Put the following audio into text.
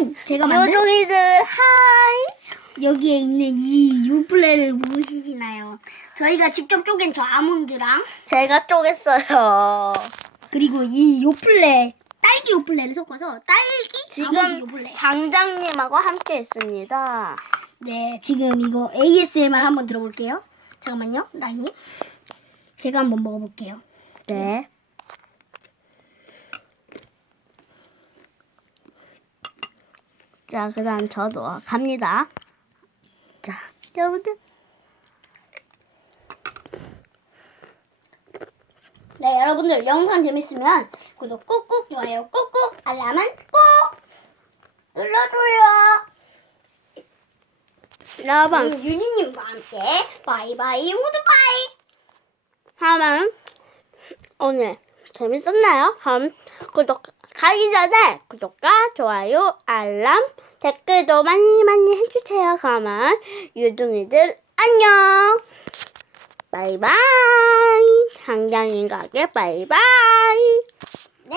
이건 제가 만든 요동이들 하이. 여기에 있는 이 요플레를 보시나요? 저희가 직접 쪼갠 저 아몬드랑 제가 쪼갰어요. 그리고 이 요플레 딸기 요플레를 섞어서 딸기 아몬드 지금 요플레. 장장님하고 함께 있습니다. 네, 지금 이거 ASMR 한번 들어볼게요. 잠깐만요, 라인님. 제가 한번 먹어볼게요. 네. 자, 그 다음 저도 갑니다. 자, 여러분들. 네, 여러분들 영상 재밌으면 구독 꾹꾹, 좋아요 꾹꾹, 알람은 꼭 눌러줘요. 여러분, 오늘 유니님과 함께 바이바이 모두 바이. 그러면 오늘 재밌었나요? 그럼 구독 가기 전에 구독과 좋아요, 알람, 댓글도 많이 많이 해주세요. 그러면 유둥이들 안녕. 바이바이. 장장인 가게 바이바이.